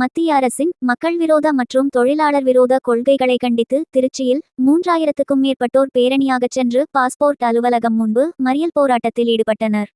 மத்திய அரசின் மக்கள் விரோத மற்றும் தொழிலாளர் விரோத கொள்கைகளை கண்டித்து திருச்சியில் 3000க்கும் மேற்பட்டோர் பேரணியாகச் சென்று பாஸ்போர்ட் அலுவலகம் முன்பு மறியல் போராட்டத்தில் ஈடுபட்டனர்.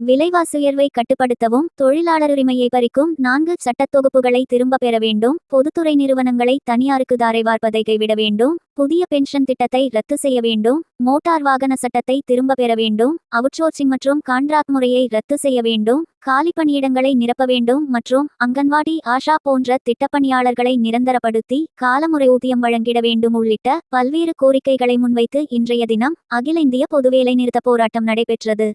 விலைவாசி உயர்வை கட்டுப்படுத்தவும், தொழிலாளர் உரிமையை பறிக்கும் 4 சட்டத்தொகுப்புகளை திரும்ப பெற வேண்டும், பொதுத்துறை நிறுவனங்களை தனியாருக்கு தாரை வார்ப்பதை கைவிட வேண்டும், புதிய பென்ஷன் திட்டத்தை ரத்து செய்ய வேண்டும், மோட்டார் வாகன சட்டத்தை திரும்ப பெற வேண்டும், அவுட்சோர்சிங் மற்றும் கான்ட்ராக்ட் முறையை ரத்து செய்ய வேண்டும், காலி பணியிடங்களை நிரப்ப வேண்டும் மற்றும் அங்கன்வாடி, ஆஷா போன்ற திட்டப்பணியாளர்களை நிரந்தரப்படுத்தி காலமுறை ஊதியம் வழங்கிட வேண்டும் உள்ளிட்ட பல்வேறு கோரிக்கைகளை முன்வைத்து இன்றைய தினம் அகில இந்திய பொதுவேலை நிறுத்த போராட்டம் நடைபெற்றது.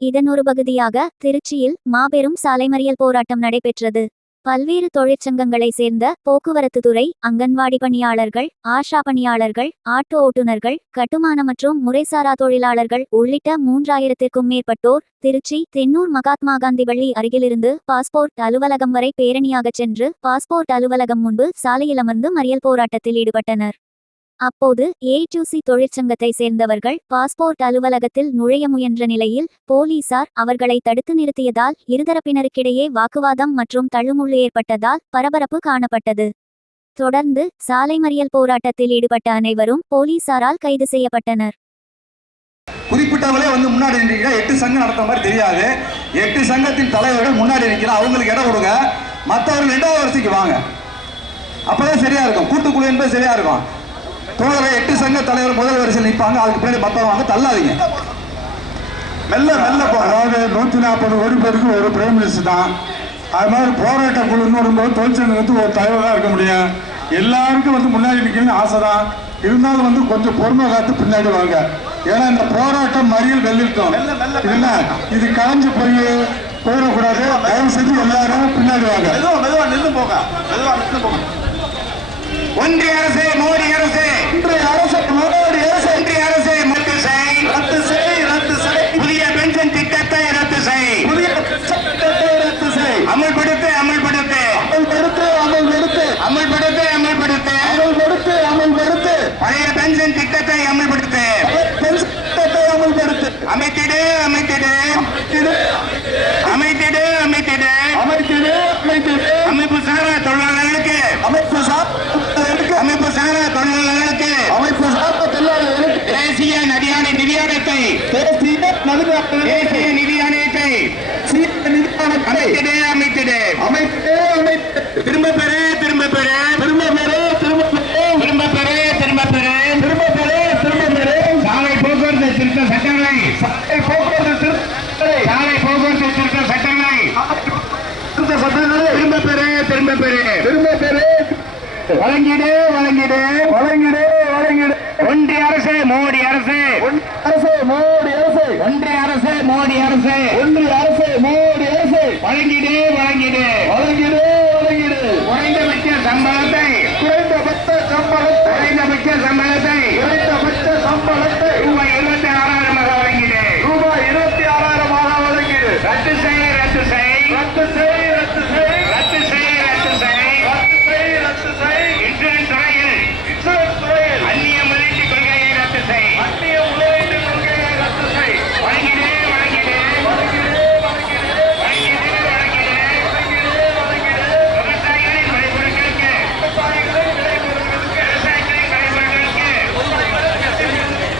இதன் ஒரு பகுதியாக திருச்சியில் மாபெரும் சாலை மறியல் போராட்டம் நடைபெற்றது. பல்வேறு தொழிற்சங்கங்களை சேர்ந்த போக்குவரத்து துறை, அங்கன்வாடி பணியாளர்கள், ஆஷா பணியாளர்கள், ஆட்டோ ஓட்டுநர்கள், கட்டுமான மற்றும் முறைசாரா தொழிலாளர்கள் உள்ளிட்ட 3000க்கும் மேற்பட்டோர் திருச்சி தென்னூர் மகாத்மா காந்தி பள்ளி அருகிலிருந்து பாஸ்போர்ட் அலுவலகம் வரை பேரணியாகச் சென்று பாஸ்போர்ட் அலுவலகம் முன்பு சாலையில் அமர்ந்து மறியல் போராட்டத்தில் ஈடுபட்டனர். அப்போது ஏஐடியூசி தொழிற்சங்கத்தை சேர்ந்தவர்கள் பாஸ்போர்ட் அலுவலகத்தில் நுழைய முயன்ற நிலையில் போலீசார் அவர்களை தடுத்து நிறுத்தியதால் இருதரப்பினருக்கிடையே வாக்குவாதம் மற்றும் தள்ளுமுள்ளு ஏற்பட்டதால் பரபரப்பு காணப்பட்டது. தொடர்ந்து சாலை மறியல் போராட்டத்தில் ஈடுபட்ட அனைவரும் போலீசாரால் கைது செய்யப்பட்டனர். குறிப்பிட்டவங்களே முன்னாடி நிற்கிறா, 8 சங்கம் நடத்த மாதிரி தெரியாது. 8 சங்கத்தின் தலைவர்கள் முன்னாடி நிற்கிறா, அவங்களுக்கு இடம் கொடுங்க. மற்றவர்கள் 2வது வரிசைக்கு வாங்க, அப்பதான் சரியா இருக்கும். கூட்டுக்குழு என்பது சரியா இருக்கும். தோழரை 8 சங்க தலைவர் முதல் வரிசையில் நிற்பாங்க, அதுக்கு பின்னாடி மற்றவங்க தள்ளாதீங்க. மெல்ல மெல்ல அதாவது 140 கோடி பேருக்கு ஒரு பிரைம் மினிஸ்டர் தான். அது மாதிரி போராட்ட குழுன்னு வரும்போது தொழிற்சங்கத்துக்கு ஒரு தலைவர் தான் இருக்க முடியும். எல்லாருக்கும் முன்னாடி நிற்கணும்னு ஆசை தான். இருந்தாலும் கொஞ்சம் பொறுமை காத்து பின்னாடி வாங்க. ஏன்னா இந்த போராட்டம் மறியல் வெள்ளிருக்கும். இது கலைஞ்சு போயிடக்கூடாது. தயவு செஞ்சு எல்லாரும் பின்னாடி வாங்க. மெதுவா நின்று போங்க, மெதுவா நின்று போங்க. ஒன்றிய அரசு, மோடி அரசு, ஒன்றிய அரசு, மோடி அரசு, ஒன்றிய அரசு ரத்து செய், ரத்து செய், ரத்து செய். புதிய பென்ஷன் திட்டத்தை ரத்து செய், புதிய திட்டத்தை ரத்து செய். அமல்படுத்து, அமல்படுத்து, அமல்படுத்து, அமல்படுத்து, அமல்படுத்து, அமல்படுத்து, அமல்படுத்து, அமல்படுத்து. பழைய பென்ஷன் திட்டத்தை அமல்படுத்து, பென்ஷன் திட்டத்தை அமல்படுத்து. அமைத்திடு, அமைத்திடு, அமைத்திடு, அமைத்திடு, அமைத்திடு, அமைத்திடு. அமைப்பு சாரா தொழிலாளர்களுக்கு, அமைப்பு சாரா தொழிலாளர்களுக்கு, அமைப்பு சார்ந்த தொழிலாளர்களுக்கு தேசிய நிதியானத்தை, தேசிய நிதியானத்தை அமைத்திடு, அமைத்திடு, அமைத்திடு, அமைத்திடு. திரும்ப பெற, திரும்ப பெற, திரும்ப பெற, திரும்ப பெற, திரும்ப பெற, திரும்ப பெற, திரும்ப பெற, திரும்ப பெற. சாலை போக்குவரத்து திருத்த சட்டங்களை, சாலை போக்குவரத்து திருத்த, சாலை போக்குவரத்து திருத்த சட்டங்களை திரும்ப பெற, திரும்ப பெற, திரும்ப பெற. வழங்கிடு, வழங்கிடு, வழங்கிடு, வழங்கிடு. ஒன்றிய அரசு, மோடி அரசு, அரசு, மோடி அரசு, ஒன்றிய அரசு, மோடி அரசு, ஒன்றிய அரசு, மோடி அரசு. வழங்கிடு, வழங்கிடு, வழங்கிடு, வழங்கிடு. குறைந்தபட்ச சம்பளத்தை, குறைந்தபட்ச சம்பளத்தை, குறைந்தபட்ச சம்பளத்தை, குறைந்தபட்ச சம்பளத்தை ரூபாய் 26,000 வழங்கிடு, ரூபாய் 26,000 வழங்கிடு. ரத்து செய், ரத்து செய், ரத்து செய், ரத்து செய், ரத்து செய், ரத்து செய், ரத்து செய். இன்சூரன்ஸ் துறையில் அந்நிய முதலீட்டு கொள்கையை ரத்து செய், அந்நிய முதலீட்டு கொள்கையை ரத்து செய். வழங்கிடு, வழங்கிடு, வழங்கிடு, வழங்கிடு, வழங்கிடு, வழங்கிடு, வழங்கிடு, வழங்கிடு. விவசாயிகளின் விளைபொருட்களுக்கு, விவசாயிகளின் விளைபொருட்களுக்கு, விவசாயிகளின் விளைபொருட்களுக்கு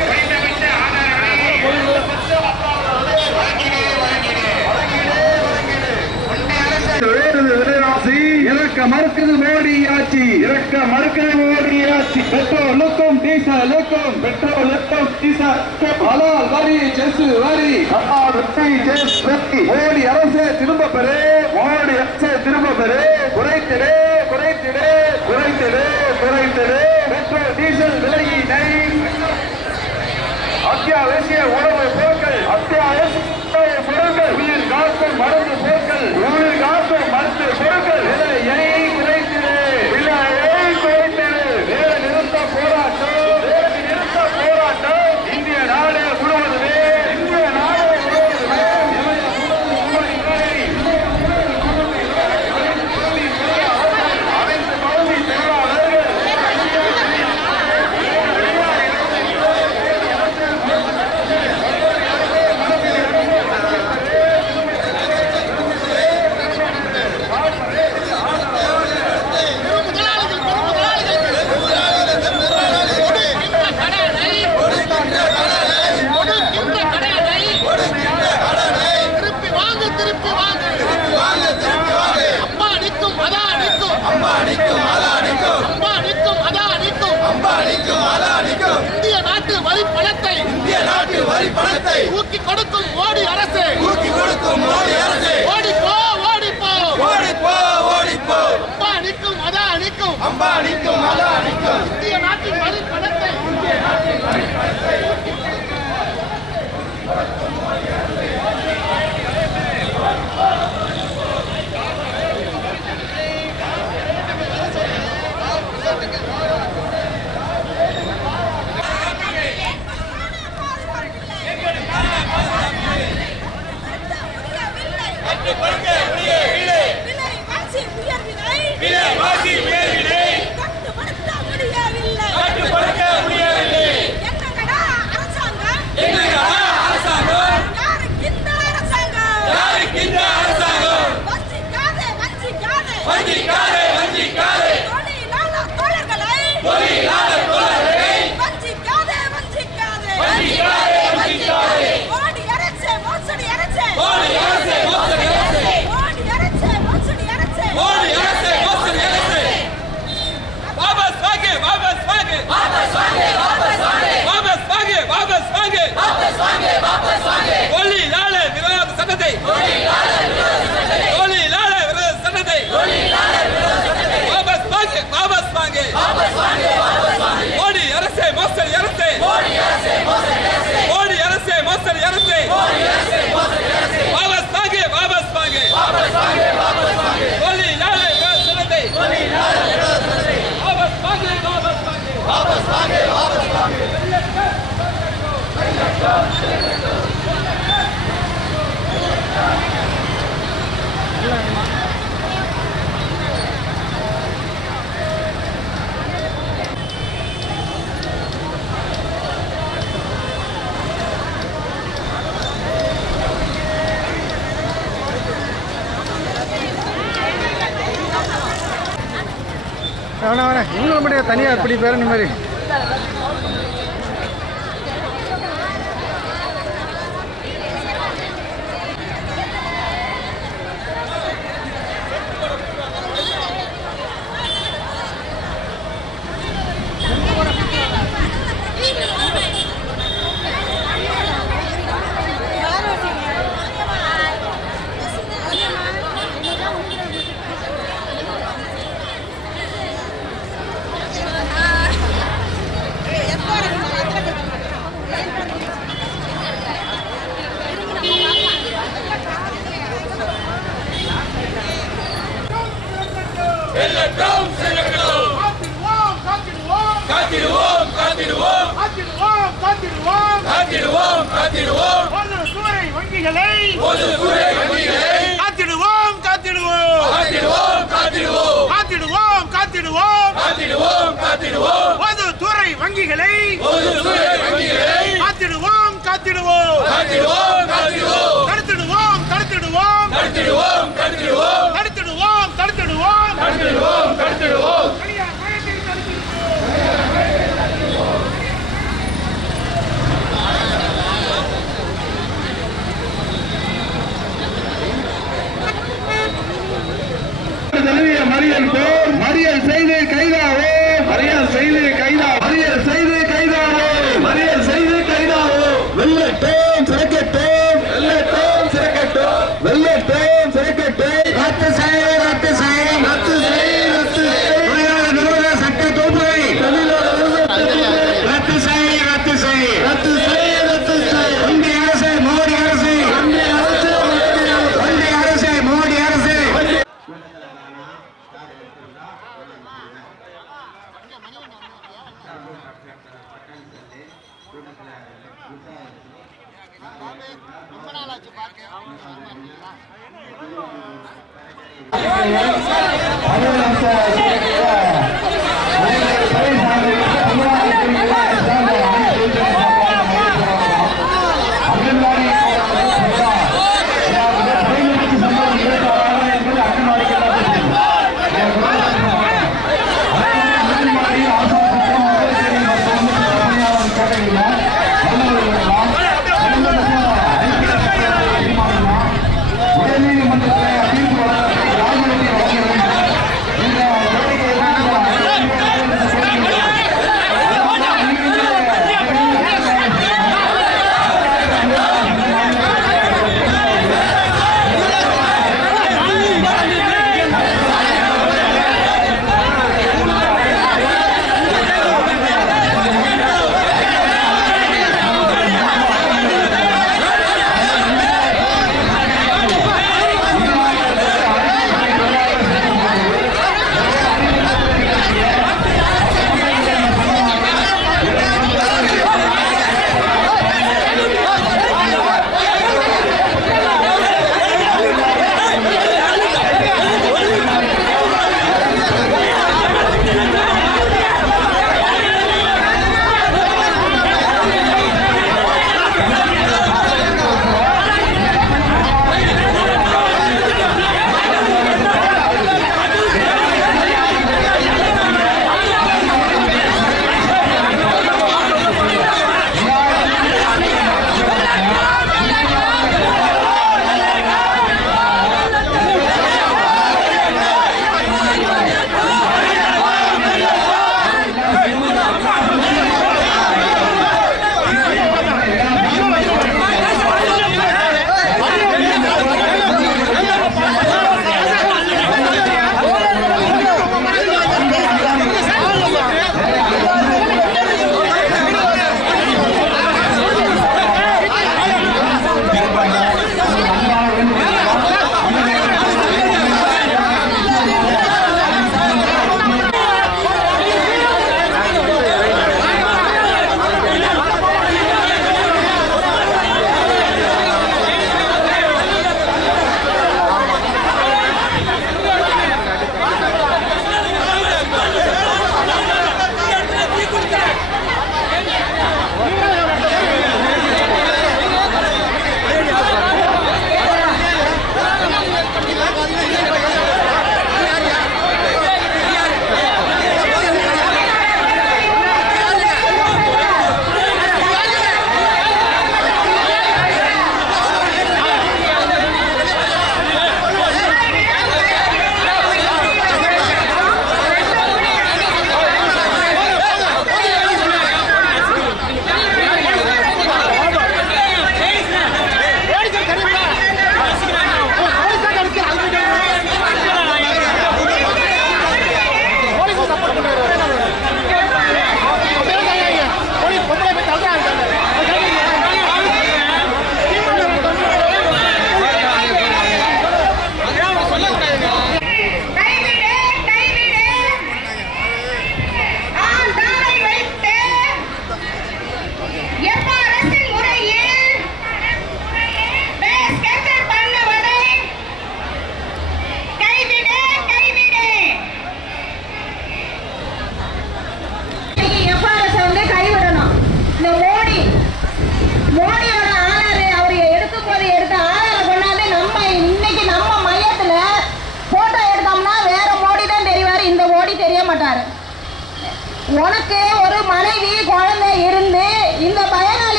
குறைந்தபட்ச ஆதார விலையை, குறைந்தபட்ச ஆதார விலையை வழங்கிடு, வழங்கிடு, வழங்கிடு, வழங்கிடு. ஒன்றிய அரசு விலைவாசி இறக்க மறுக்குது மோடி ஆட்சி, இறக்க மறுக்குது மோடி ஆட்சி. பெட்ரோலுக்கும் டீசலுக்கும், பெட்ரோலுக்கும் டீசல் ஹலால் வரி, செஸ் வரி, ஹலால் வரி, செஸ் வரி. மோடி அரசு திரும்ப பெறு, மோடி அரசு திரும்ப பெறு. குறைத்திடு, குறைத்திடு, குறைத்திடு, குறைத்திடு. பெட்ரோல் டீசல் விலையினை, அத்தியாவசிய உணவு பொருட்கள், அத்தியாவசிய பொருட்கள், உயிர் காக்கும் மருந்து பொருட்கள், உயிர் காக்கும் மருந்து பொருட்கள் விலையை குறைத்திடு, விலையை குறைத்திடு. வேலை நிறுத்த போராட்டம், வேலை நிறுத்த போராட்டம் இந்திய நாடு முழுவதுமே, இந்திய நாடு முழுவதுமே. அனைத்து பகுதி தொழிலாளர்கள் கொடுக்கும் மோடி அரசு ஓடிப்போ ஓடிப்போ அம்பா நிற்கும் இந்திய நாட்டின் வரி பணத்தை இவங்களும் மட்டும் தனியாக இப்படி பேரணி மாதிரி மறியல் செய்து கைதாவோ வெள்ளட்டோம் சிறக்கட்டும் ரத்து செய் தொழிலாளர் சட்ட தொகுப்பை ரத்து செய் ஒன்றிய அரசு மோடி அரசு உடனே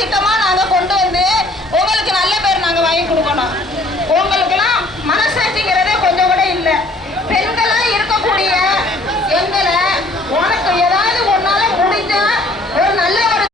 திட்டமான